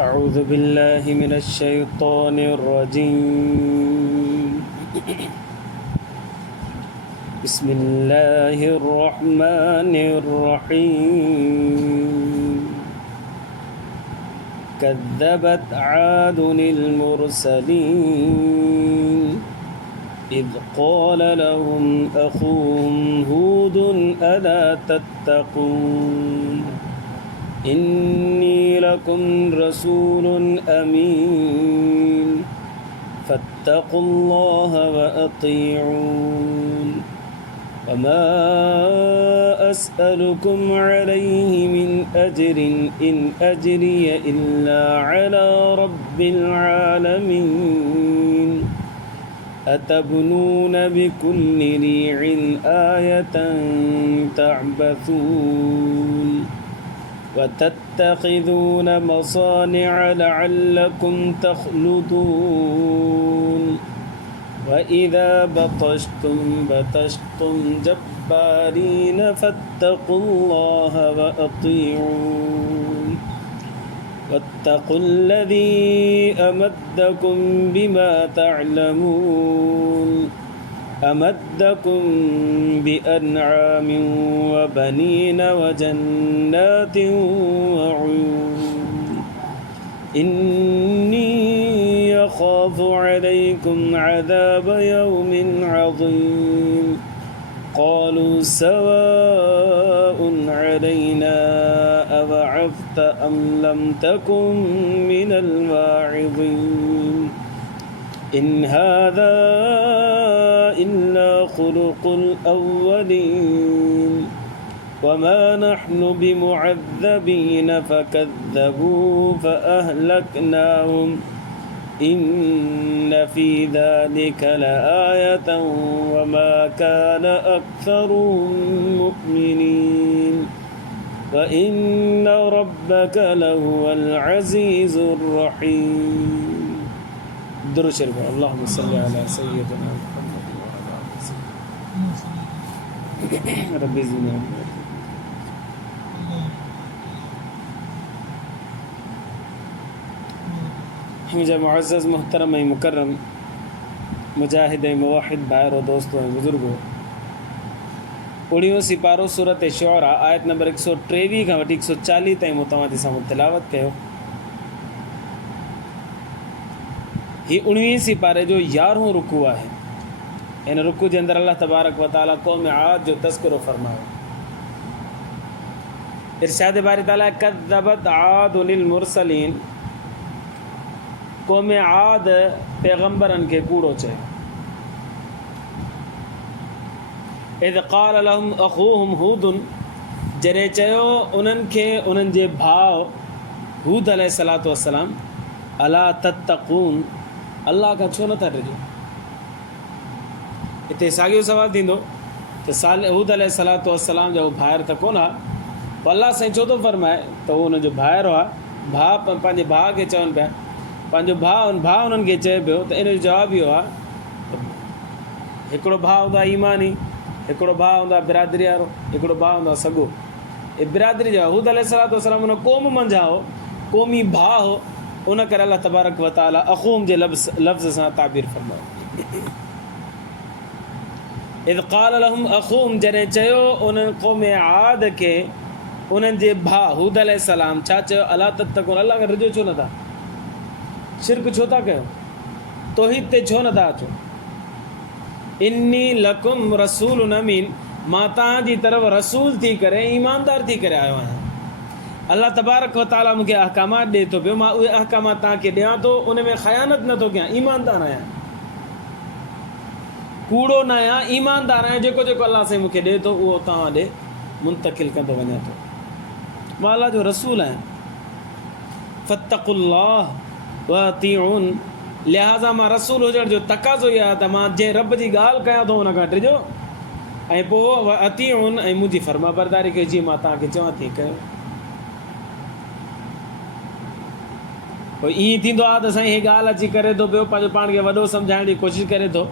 أعوذ بالله من الشيطان الرجيم بسم الله الرحمن الرحيم كذبت عاد المرسلين إذ قال لهم أخوهم هود ألا تتقون إني لكم رسول أمين فاتقوا الله وأطيعون وما أسألكم عليه من أجر إن أجري إلا على رب العالمين أتبنون بكل ريع آية تعبثون وتتخذون مصانع لعلكم تخلدون وإذا بطشتم بطشتم جبارين فاتقوا الله وأطيعون واتقوا الذي أمدكم بما تعلمون أمدكم بأنعام وبنين وجنات وعيون إني يخاف عليكم عذاب يوم عظيم قالوا سواء علينا أوعظت أم لم تكن من الواعظين إن هذا إلا خلق الأولين وما نحن بمعذبين فكذبوا فأهلكناهم إن في ذلك لآية وما كان أكثرهم مؤمنين وإن ربك لهو العزيز الرحيم. درود شريف. اللهم صل على سيدنا محمد وعلى آله وسلم. ربي زدنا मुझे मुअज़्ज़ज़ मोहतरम मुकर्रम मुजाहिद मुवाहिद भाइर और दोस्तों बुजुर्गों, 19 सिपारो सूरत शुअरा आयत नंबर 123 खां वठी 140 ताईं मूं तव्हां जे साम्हूं तिलावत कयो। ही 19 सिपारे जो 11हों रुकू आहे। इन रुकू जे अंदरि अल्लाह तबारक व तआला क़ौम आद जो तज़किरो फरमायो। इरशाद बारी ताला कज़्ज़बत आदुल मुरसलीन, क़ौम आद पैगंबरनि खे कूड़ो चयो। इज़ क़ाल लहुम अख़ूहुम हूदुन, जॾहिं चयो उन्हनि खे उन्हनि जे भाउ हूद अलैहिस्सलातु वस्सलाम, अला तत्तक़ून, अल्लाह खां छो नथा ॾिजो। हिते साॻियो सवाल थींदो त हूद अलैहिस्सलातु वस्सलाम जो भाइर त कोन आहे, पोइ अल्लाह साईं छो थो फरमाए त उहो हुनजो भाइरो आहे। भाउ पंहिंजे भाउ खे चवनि पिया, पंहिंजो भाउ उन्हनि खे चए पियो त इन जो जवाबु इहो आहे त हिकिड़ो भाउ हूंदो आहे ईमानी, हिकिड़ो भाउ हूंदो आहे बिरादरी वारो, हिकिड़ो भाउ हूंदो आहे सॻो। हे बिरादरी जो हूद अलैहिस्सलातु वस्सलाम हुन क़ौम मंझां हो, क़ौमी भाउ हो, उन करे अल्लाह तबारक व तआला अख़ूम जे लफ़्ज़ सां ताबीर फरमायो। इज़ क़ाल लहुम अख़ूहुम, जॾहिं चयो उन्हनि क़ौम आद खे उन्हनि जे भाउ हूद अलैहिस्सलाम, छा चयो, अला तत्तक़ून, अल्लाह खे रिजो छो नथा, शिरक छो था कयो, तौहीद ते छो नथा अचो। इन्नी लकुम रसूलुन अमीन, मां तव्हांजी तरफ़ रसूल थी करे, ईमानदार थी करे आयो आहियां। अल्लाह तबारक व तआला मूंखे अहकामात ॾिए थो पियो, मां उहे अहकामात तव्हांखे ॾियां थो, उन में ख़यानत नथो कयां, ईमानदार आहियां, कूड़ो न आहियां, ईमानदार आहियां। जेको जेको अल्लाह साईं मूंखे ॾिए थो उहो तव्हां ॾे मुंतक़िल कंदो वञा थो। मां अल्लाह जो रसूल आहियां। फत्तक़ुल्लाह व अतीउन, लिहाज़ा मां रसूल हुजण जो तक़ाज़ो इहो आहे त मां जंहिं रब जी ॻाल्हि कयां थो हुन खां ॾिजो, ऐं पोइ व अतीउन, ऐं मुंहिंजी फर्मा बरदारी कयो, जीअं मां तव्हांखे चवां थी कयो। पोइ ईअं थींदो आहे त साईं हीअ ॻाल्हि अची करे थो पियो, पंहिंजो पाण खे वॾो सम्झाइण जी कोशिशि करे थो,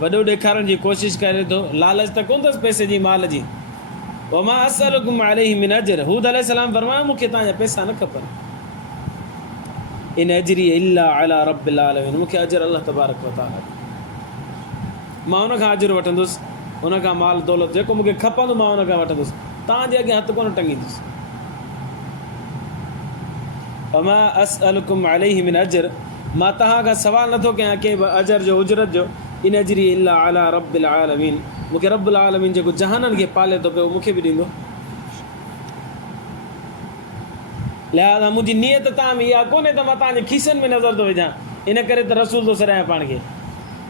वॾो ॾेखारण जी कोशिशि करे थो, लालच त कोन अथसि पैसे जी माल जी। वमा असअलुकुम अलैहि मिन अजर, हूद अलैहिस्सलाम फरमायो मूंखे तव्हांजा पैसा न खपनि। इन अजरी इल्ला अला रब्बिल आलमीन, मूंखे अजर अल्लाह तबारक व तआला, मां हुन खां अजर वठंदुसि, हुन खां माल दौलत जेको मूंखे खपंदो मां हुन खां वठंदुसि, तव्हांजे अॻियां हथु कोन टंगींदुसि। वमा असअलुकुम अलैहि मिन अजर, मां तव्हां खां सवाल नथो कयां कंहिं बि अजर जो उजरत जो, इन अजरी इल्ला अला रब्बिल आलमीन, मूंखे रब्बुल आलमीन जेको जहाननि खे पाले थो पियो मूंखे बि ॾींदो। लिहाज़ा मुंहिंजी नियत तव्हां में इहा कोन्हे त मां तव्हांजे खीसनि में नज़र थो विझां इन करे त रसूल थो सॾायां पाण खे,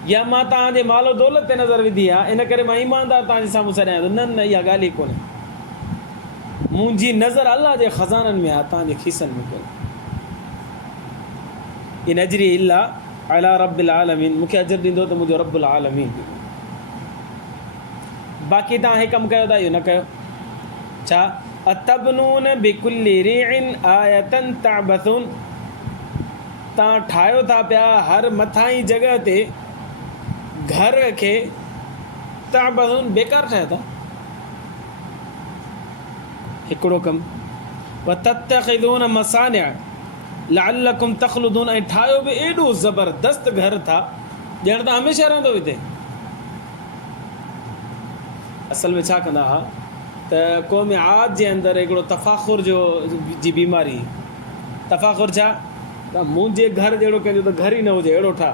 या मां तव्हांजे मालो दौलत ते नज़र विधी आहे इन करे मां ईमानदार तव्हांजे साम्हूं सॾायां थो। न न, इहा ॻाल्हि ई कोन्हे। मुंहिंजी नज़र अलाह जे ख़ज़ाननि में आहे, तव्हांजे खीसनि में कोन्हे। इन अजरी इल्ला अला रब्बिल आलमीन, मूंखे अजर ॾींदो त मुंहिंजो रब्बुल आलमीन। बाक़ी तव्हां हे कमु कयो था, इहो न कयो। छा अतबनून बिकुल्लि रिइन आयतन तअबसून, तव्हां ठाहियो था पिया हर मथां ई जॻह ते घर खे तअबसून, बेकार ठाहियो था। हिकिड़ो कमु व तत्तख़िज़ून मसानिअ लअल्लकुम तख़लुदून, ऐं ठाहियो बि एॾो ज़बरदस्त घर था ॼण त हमेशह रहंदो हिते। असल में छा कंदा हुआ त क़ौम आद जे अंदरि हिकिड़ो तफ़ाख़ुर जी बीमारी। तफ़ाख़ुर छा त मुंहिंजे घर जहिड़ो कंहिंजो त घर ई न हुजे, अहिड़ो ठा।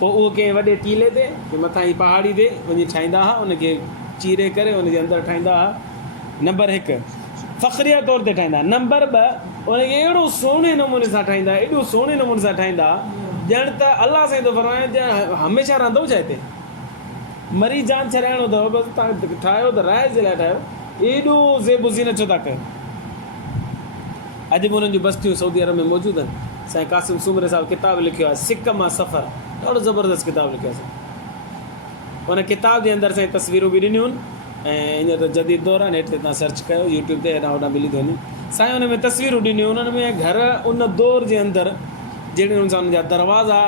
पोइ उहो कंहिं वॾे टीले ते मथां ई पहाड़ी ते वञी ठाहींदा हुआ, उनखे चीरे करे उनजे अंदरि ठाहींदा हुआ। नंबर 1 फ़ख़्रिया तौर ते ठाहींदा। नंबर 2 उनखे अहिड़ो सुहिणे नमूने सां ठाहींदा, एॾो सुहिणे नमूने सां ठाहींदा ॼण त अलाह साईं थो फरमाए ॼण हमेशह रहंदो छा हिते, मरी जान छॾाइणो अथव बसि, तव्हां ठाहियो त राय जे लाइ ठाहियो, एॾो ज़ेब ज़ीनत छो था कयो। अॼु बि उन्हनि जूं बस्तियूं सऊदी अरब में मौजूदु आहिनि। साईं क़ासिम सूमरे साहिबु किताबु लिखियो आहे, सिक मां सफ़र, ॾाढो ज़बरदस्त किताबु लिखियो आहे। उन किताब जे अंदरि साईं तस्वीरूं बि ॾिनियूं आहिनि, ऐं हींअर त जदीद दौर आहे, नेट ते तव्हां सर्च कयो यूट्यूब ते, हेॾां होॾां मिली थो वञे। साईं हुन में तस्वीरूं ॾिनियूं, उन्हनि में घर उन दौर जे अंदरि जहिड़े हुन सां उनजा दरवाज़ा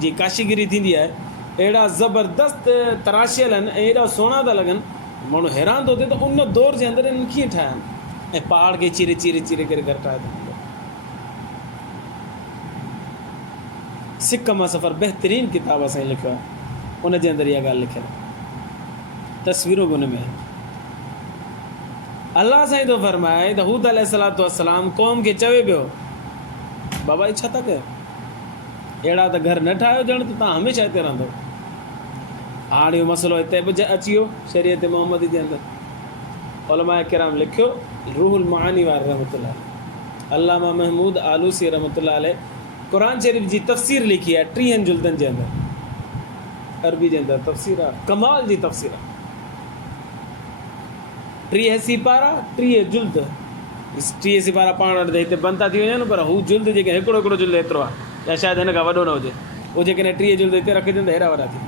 जी काशीगिरी थींदी आहे, अहिड़ा ज़बरदस्त तराशियल आहिनि ऐं एॾा सुहिणा था लॻनि, माण्हू हैरान थो थिए त उन दौर जे अंदरि इन्हनि कीअं ठाहिया आहिनि, ऐं पहाड़ खे चीरे चीरे चीरे करे घर ठाहे था। सिक मां सफ़र बहितरीनु किताब असां लिखियो आहे, उनजे अंदरि इहा ॻाल्हि लिखियलु आहे, तस्वीरूं बि हुन में आहिनि। अलाह साईं थो फरमाए त हूद अलैहिस्सलातु वस्सलाम क़ौम खे चवे पियो, बाबा छा था कयो, अहिड़ा त घर न ठाहियो ॼण त तव्हां हमेशह हिते रहंदो। हाणे इहो मसइलो हिते बि अची वियो शरीयत मोहम्मदी जे अंदरि। उलमा किराम लिखियो, रूहुल मानी वारे रहमतुल्लाह, अल्लामा महमूद आलूसी रहमतुल्लाह अलैह क़ुरान शरीफ़ जी तफ़सीर लिखी आहे 30 जुल्दनि जे अंदरि, अरबी जे अंदरि तफ़सीर आहे, कमाल जी तफ़सीर आहे। 30 सिपारा 30 जुल्द, 30 सिपारा पाण वटि हिते बंदि था थी वञनि, पर हू जुल्द जेके हिकिड़ो हिकिड़ो जुल्द एतिरो आहे, या शायदि हिन खां वॾो न हुजे, उहो जेकॾहिं 30 जुल्द हिते रखजनि त हेॾा वॾा थी।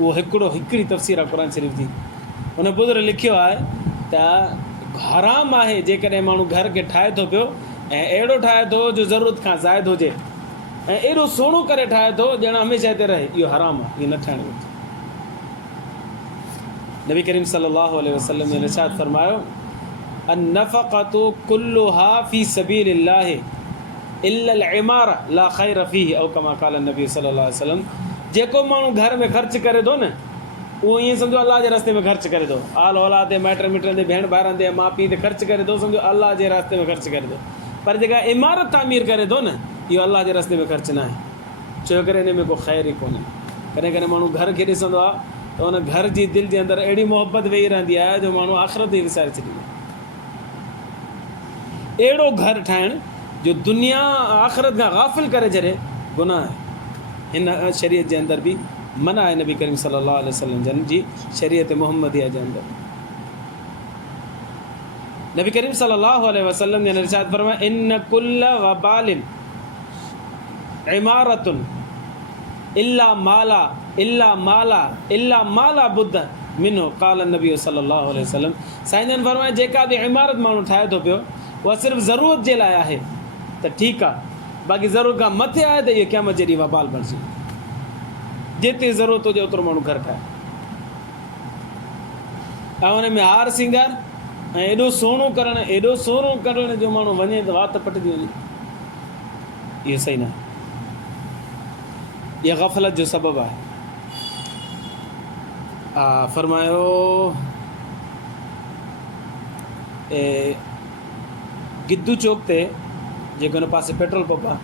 उहो हिकिड़ी तफ़सीर आहे क़ुरान शरीफ़ जी। हुन बुज़ुर्ग लिखियो आहे त हराम आहे जेकॾहिं माण्हू घर खे ठाहे थो पियो ऐं अहिड़ो ठाहे थो जो ज़रूरत खां ज़ाइद हुजे, ऐं एॾो सुहिणो करे ठाहे थो ॼण हमेशह हिते रहे, इहो हराम आहे, इहो न ठाहिणु घुरिजे। नबी करीम सल्लल्लाहु अलैहि वसल्लम ने इरशाद फरमायो, अन-नफ़क़तु कुल्लुहा फ़ी सबीलिल्लाह इल्ला अल-इमारा ला ख़ैर फ़ीही, औ कमा क़ाल नबी सल्लल्लाहु अलैहि वसल्लम, जेको माण्हू घर में ख़र्च करे थो न, उहो ईअं सम्झो अलाह जे रस्ते में ख़र्च करे थो। आल औलाद ते, माइट मिटनि ते, भेण भाइरनि ते, माउ पीउ ते ख़र्च करे थो, सम्झो अलाह जे रस्ते में ख़र्च करे थो। पर जेका इमारत तामीर करे थो न, इहो अलाह जे रस्ते में ख़र्च न आहे, छो करे हिन में को ख़ैर ई कोन्हे। कॾहिं कॾहिं माण्हू घर खे ॾिसंदो आहे त हुन घर जी दिलि जे अंदरि अहिड़ी मोहबत वेही रहंदी आहे जो माण्हू आख़िरत ई विसारे छॾींदो। अहिड़ो घर ठाहिणु जो दुनिया आख़िरत खां गाफ़िल करे छॾे, गुनाह आहे। हिन शरीयत जे अंदरि बि मना आहे, नबी करीम सल्लल्लाहु अलैहि वसल्लम जन जी शरीयत मोहम्मदिया जे अंदरि। नबी करीम सल्लल्लाहु अलैहि वसल्लम ने इरशाद फरमाया, इन कुल्ल वबालिन इमारतुन इल्ला माला इल्ला माला इल्ला माला बुद्ध मिनो क़ाल नबी सल्लल्लाहु अलैहि वसल्लम। साईं जन फरमाया, जेका बि इमारत माण्हू ठाहे थो पियो उहा सिर्फ़ु ज़रूरत जे लाइ आहे त ठीकु आहे, बाक़ी ज़रूरत खां मथे आहे त इहो क़यामत जॾहिं वबाल बणिजी। जेतिरी ज़रूरत हुजे ओतिरो माण्हू घर ठाहे, ऐं हुन में हार सिंगार ऐं एॾो सुहिणो करण जो माण्हू वञे त वात पटिजी वञे, इहो सही न आहे, इहा ग़फ़लत जो सबबु आहे। फरमायो गिद्दू चौक ते जेको हुन पासे पेट्रोल पंप आहे,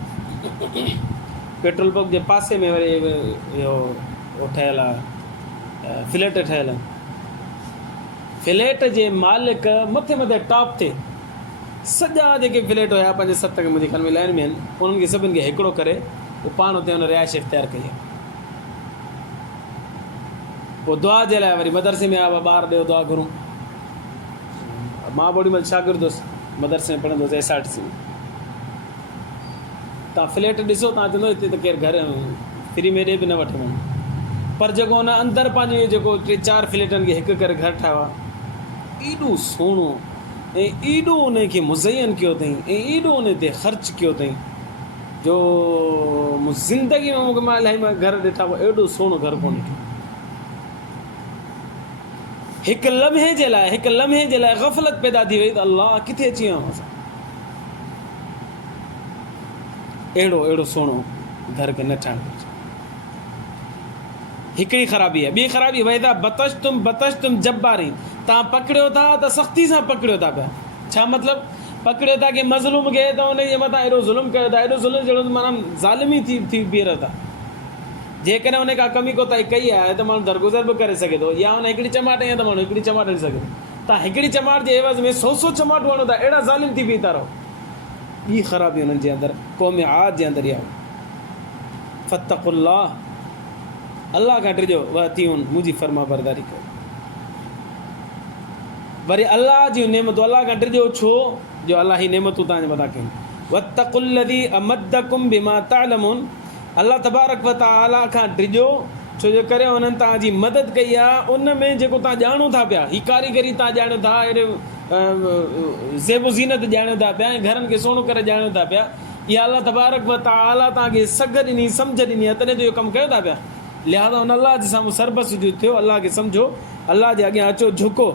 पेट्रोल पंप जे पासे में वरी इहो ठहियलु आहे, फ्लैट ठहियल आहिनि। फ्लैट जे मालिक मथे टॉप ते सॼा जेके फ्लैट हुया 5-7 के मुंहिंजे ख़्याल में लाइन में आहिनि, उन्हनि खे सभिनि खे हिकिड़ो करे पोइ पाण हुते हुन रिहाइश इख़्तियार कई आहे। पोइ दुआ जे लाइ वरी मदरसे में आया, ॿार ॾियो दुआ घुरूं। मां बि ओॾी महिल शागिर्दु हुउसि, मदरसे में पढ़ंदो हुउसि SRTC में। तव्हां फ्लैट ॾिसो, तव्हां चवंदो हिते त केरु घर फ्री में ॾे बि न वठे माण्हू, पर जेको हुन अंदरि पंहिंजो जेको 3-4 फ्लैटनि खे हिकु करे घर ठाहियो आहे, एॾो सुहिणो ऐं एॾो उनखे मुज़यन कयो अथई ऐं एॾो उन ते ख़र्चु कयो अथई जो ज़िंदगी में मूंखे मां इलाही घर ॾिठा हुआ, एॾो सुहिणो घर कोन ॾिठो। हिकु लम्हे जे लाइ ग़फ़लत पैदा थी वई त अल्लाह किथे अची वियो असां, अहिड़ो सुहिणो घर खे न ठाहिणु घुरिजे। हिकिड़ी ख़राबी आहे। ॿी ख़राबी वैदा बतश्तुम जब्बारी, तव्हां पकड़ियो था त सख़्ती सां पकड़ियो था पिया। छा मतिलबु? पकड़ियो था कि मज़लूम खे त उनजे मथां एॾो ज़ुल्म कयो था, एॾो ज़ुल्म जहिड़ो माना ज़ालिमी थी बीहर था। जेकॾहिं उन का कमी कोताही कई आहे त माण्हू दरगुज़र बि करे सघे थो, या उन हिकिड़ी चमाट या त माण्हू हिकिड़ी चमाट ॾेई सघे थो। तव्हां हिकिड़ी चमाट जे एवज़ में 100 चमाटूं हणो था, अहिड़ा ज़ालिम थी बीहता रहो। ॿी ख़राबी हुननि जे अंदरि, क़ौम आद जे अंदरि इहा फत्तक़ुल्लाह, अल्लाह खां डिॼो, वअतीउन, मुंहिंजी फर्मा बरदारी कयो। वरी अल्लाह जी नेमतूं, अल्लाह खां डिॼो छो जो अल्लाह ही नेमतूं तव्हांजे मथां कयूं। वत्तक़ुल्लज़ी अमद्दकुम बिमा तअलमून, अल्लाह तबारक व तआला खां डिॼो छो जो करे हुननि तव्हांजी मदद कई आहे उन में जेको तव्हां ॼाणो था पिया, ही कारीगरी तव्हां ॼाणो था, अहिड़े ज़ेब ज़ीनत ॼाणो था पिया ऐं घरनि खे सुहिणो करे ॼाणो था पिया। इहा अल्लाह तबारक व तआला तव्हांखे सघ ॾिनी, सम्झ ॾिनी आहे, तॾहिं त इहो कमु कयो था पिया। लिहाज़ा हुन अल्लाह जे साम्हूं सरबस थियो, अल्लाह खे सम्झो, अल्लाह जे अॻियां अचो, झुको।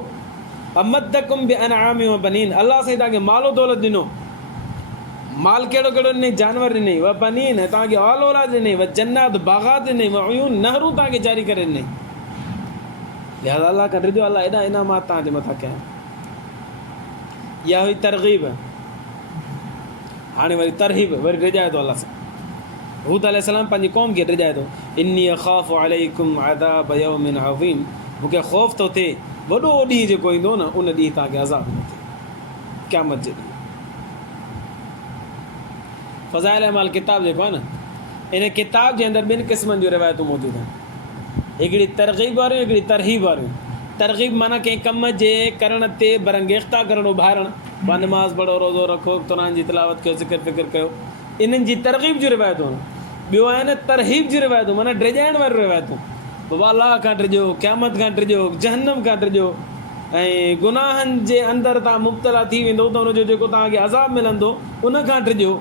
अमद्दकुम बिअनआमिन व बनीन, अल्लाह साईं तव्हांखे मालो दौलत ॾिनो। माल कहिड़ो ॾिनई? जानवर ॾिनई। व बनीन, तव्हांखे औल औलाद ॾिनई। व जन्नात, बाग़ात ॾिनई। व उयून, नहरूं तव्हांखे जारी करे ॾिनई। लिहाज़ा अल्लाह खां डिॼो, अल्लाह एॾा इनामात तव्हांजे मथां कया। इहा हुई तरग़ीब। हाणे वरी तरहीब, वरी डिॼाए थो अल्लाह सां। हूद अलैहिस्सलाम पंहिंजी क़ौम खे डिॼाए थो, इन्नी अख़ाफ़ु अलैकुम अज़ाब यौमिन अज़ीम, मूंखे ख़ौफ़ थो थिए वॾो ॾींहुं जेको ईंदो न, उन ॾींहुं तव्हांखे अज़ाब न थिए, क़यामत जे ॾींहुं। फ़ज़ाइल अमाल किताब जेको आहे न, इन किताब जे अंदरि 2 क़िस्मनि जूं रिवायतूं मौजूदु आहिनि, हिकिड़ी तरग़ीब वारियूं, हिकिड़ी तरहीब वारियूं। तरग़ीब माना कंहिं कम जे करण ते बरंगेख़्ता करणु, उभारणु, मां नमाज़ पढ़ो, रोज़ो रखो, क़ुरान जी तिलावत कयो, ज़िक्र फ़िक्र कयो, इन्हनि जी तरग़ीब जूं रिवायतूं। ॿियो आहे न तरहीब जी रिवायतूं, माना डिॼाइण वारियूं रिवायतूं। बाबा अल्लाह खां डिॼो, क़यामत खां डिॼो, जहन्नम खां डिॼो, ऐं गुनाहनि जे अंदरि तव्हां मुब्तला थी वेंदो त हुनजो जेको तव्हांखे अज़ाब मिलंदो उन खां डिॼो।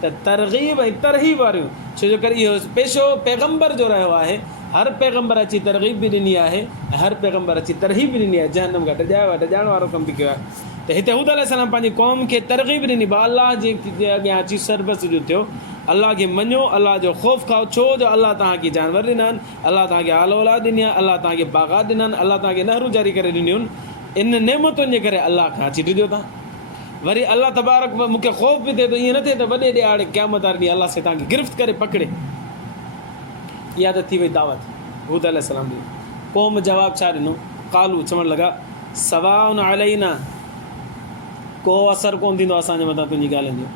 त तरग़ीब ऐं तरहीब वारियूं, छो जो करे इहो पेशो पैगम्बर जो रहियो आहे। हर पैगम्बर अची तरग़ीब बि ॾिनी आहे ऐं हर पैगम्बर अची तरहीब बि ॾिनी आहे, जहन्नम खां डिॼायो आहे, डिॼाइण वारो कमु बि कयो आहे। त हिते हूद अलैहिस्सलाम पंहिंजी क़ौम खे तरग़ीब ॾिनी, बा अल्लाह जे अॻियां अची सरबस जो थियो, अल्लाह खे मञो, अल्लाह जो ख़ौफ़ खाओ, छो जो अल्लाह तव्हांखे जानवर ॾिना आहिनि, अल्लाह तव्हांखे आल औलाद ॾिनी आहे, अल्लाह तव्हांखे बाग़ात ॾिना आहिनि, अल्लाह तव्हांखे नहरूं जारी करे ॾिनियूं आहिनि। इन नेमतुनि जे करे अल्लाह खां अची डिॼो था। वरी अल्लाह तबारक मूंखे ख़ौफ़ बि थिए थो, ईअं न थिए त वॾे ॾियारे क़यामत वारे ॾींहुं अल्लाह सां तव्हांखे गिरफ़्त करे पकड़े। इहा त थी वई दावत हूद अलैहिस्सलाम जी। क़ौम जवाबु छा ॾिनो? क़ालू, चवणु लॻा, सवाउन अलैना, को असरु कोन थींदो असांजे मथां तुंहिंजी ॻाल्हियुनि जो।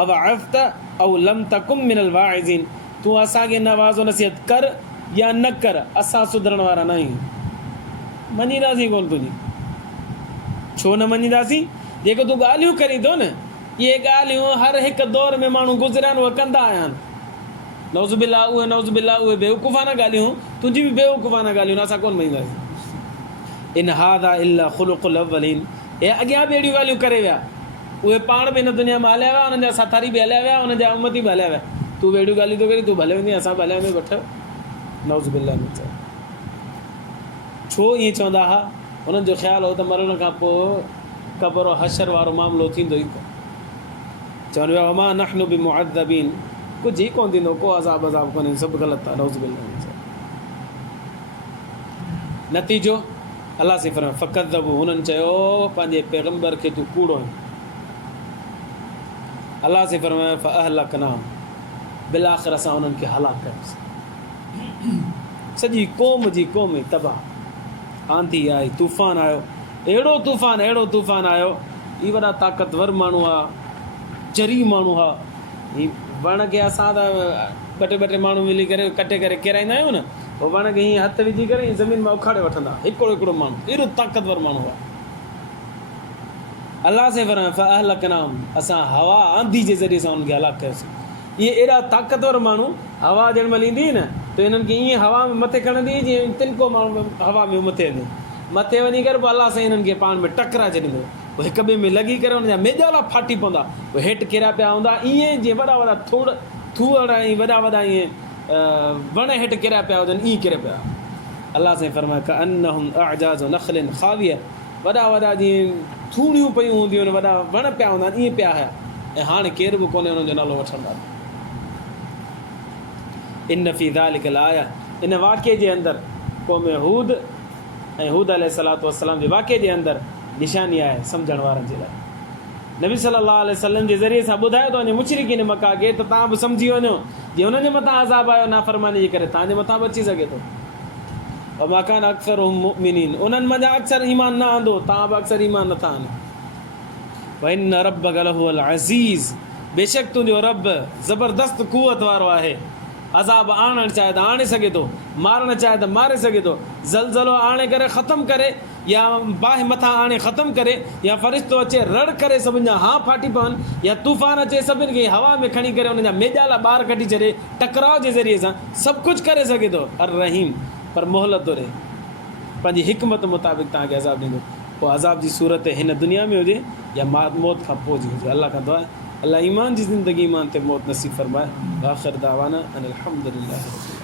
अव अफ़्त औ लम तकुम मिनल वाइज़ीन, तूं असांखे नवाज़ो नसीहत कर या न कर, असां सुधरण वारा न आहियूं, मञीदासीं कोन तुंहिंजी। छो न मञीदासीं? जेको तूं ॻाल्हियूं करी थो न, इहे ॻाल्हियूं हर हिकु दौर में माण्हू गुज़रिया आहिनि, उहे कंदा आया आहिनि। नौज़ु बिल्लाह, उहे नौज़ु बिल्लाह, उहे बेवकूफ़ाना ॻाल्हियूं, तुंहिंजी बि बेवकूफ़ाना ॻाल्हियूं, असां कोन मञीदासीं। इन हादा इल्ला ख़ुलुक़ुल अव्वलीन, हे अॻियां बि अहिड़ियूं ॻाल्हियूं करे विया, उहे पाण बि हिन दुनिया में हलिया विया, हुननि जा साथारी बि हलिया विया, हुननि जा उम्मती बि हलिया विया। तूं बि अहिड़ियूं ॻाल्हियूं थो करी, तूं भले वेंदी, असां बि हलिया वेंदे वठ। नौज़ु बिल्लाह में छो ईअं चवंदा हुआ? उन्हनि जो ख़्यालु हो त मरण खां पोइ क़बर और हशर वारो मामिलो थींदो ई कोन। चवनि पिया वमा नहनु बि मुअद्दबीन, कुझु ई कोन थींदो, को अज़ाब कोन्हे, सभु ग़लति आहे। नऊज़ बिल्लाह। नतीजो अलाह से फरमाए फ़क़द्दबू, हुननि चयो पंहिंजे पैगम्बर खे तूं कूड़ो आहीं। अलाह से फरमाए फ़अहलकनाहुम, बिलाख़िर असां उन्हनि खे हलाक कयोसीं। सॼी क़ौम जी क़ौम तबाह। आंधी आई, तूफ़ान आयो, अहिड़ो तूफ़ान आयो। ही वॾा ताक़तवर माण्हू हुआ, जरी माण्हू हुआ। ही वण खे असां त ॿ टे माण्हू मिली करे कटे करे किराईंदा आहियूं न, पोइ वण खे हीअं हथु विझी करे ज़मीन में उखाड़े वठंदा। हिकिड़ो माण्हू, एॾो ताक़तवर माण्हू हुआ। अलाह से फरमाए फ़अहलकनाहुम, असां हवा आंधी जे ज़रिए सां उनखे हलाक कयोसीं। इहे एॾा ताक़तवर माण्हू, हवा जेॾी महिल ईंदी न त हिननि खे ईअं हवा में मथे खणंदी जीअं तिनको माण्हू हवा में मथे वेंदो, मथे वञी करे पोइ अलाह सां हिननि खे पाण में टकराए छॾींदो। पोइ हिक ॿिए में लॻी करे हुनजा मेजाला फाटी पवंदा, पोइ हेठि किरिया पिया हूंदा। ईअं जीअं वॾा थूअर ऐं वॾा ईअं वण हेठि किरिया पिया हुजनि, ईअं किरे पिया। अलाह साईं फरमाए कअन्नहुम अअजाज़ नख़लिन ख़ाविया, वॾा जीअं थूणियूं पयूं हूंदियूं आहिनि, वॾा वण पिया हूंदा आहिनि, ईअं पिया हुया। ऐं हाणे केर बि कोन्हे हुननि जो नालो वठंदा। इन फ़ी ज़ालिका लाया, इन वाक़े जे अंदरि क़ौम हूद ऐं हूद अलैहिस्सलातु वस्सलाम जे वाक़े जे अंदरि निशानी आहे सम्झण वारनि जे लाइ। नबी सल्लल्लाहु अलैहि वसल्लम जे ज़रिए सां ॿुधायो थो वञे मुशरिकीन मक्का खे त तव्हां बि सम्झी वञो जीअं हुननि जे मथां अज़ाब आयो नाफ़रमानी जे करे, तव्हांजे मथां बि अची सघे थो। वमा कान अक्सरुहुम मुमिनीन, उन्हनि मंझां अक्सर ईमान न आंदो, तव्हां बि अक्सर ईमान नथा आनो। व इन रब्बक लहुवल अज़ीज़, बेशक तुंहिंजो रब ज़बरदस्त कुवत वारो आहे। अज़ाब आणणु चाहे त आणे सघे थो, मारणु चाहे त मारे सघे थो। ज़लज़लो आणे करे ख़तमु करे, या बाहि मथां आणे ख़तमु करे, या फ़रिश्तो अचे रड़ करे सभिनि जा हाँ फाटी पवनि, या तूफ़ान अचे सभिनि खे हवा में खणी करे हुन जा मेजाला ॿाहिरि कढी छॾे, टकराव जे ज़रिए सां सभु कुझु करे सघे थो। अर रहीम, पर मोहलत थो रहे, पंहिंजी हिकमत मुताबिक़ तव्हांखे अज़ाब ॾींदो। पोइ अज़ाब जी सूरत हिन दुनिया में हुजे या मौत खां पोइ जी हुजे। अलाह खां दुआ आहे अल्लाह ईमान जी ज़िंदगी ईमान ते मौत नसीब फरमाए। आख़िर दावाना अनिल हम्दुलिल्लाह।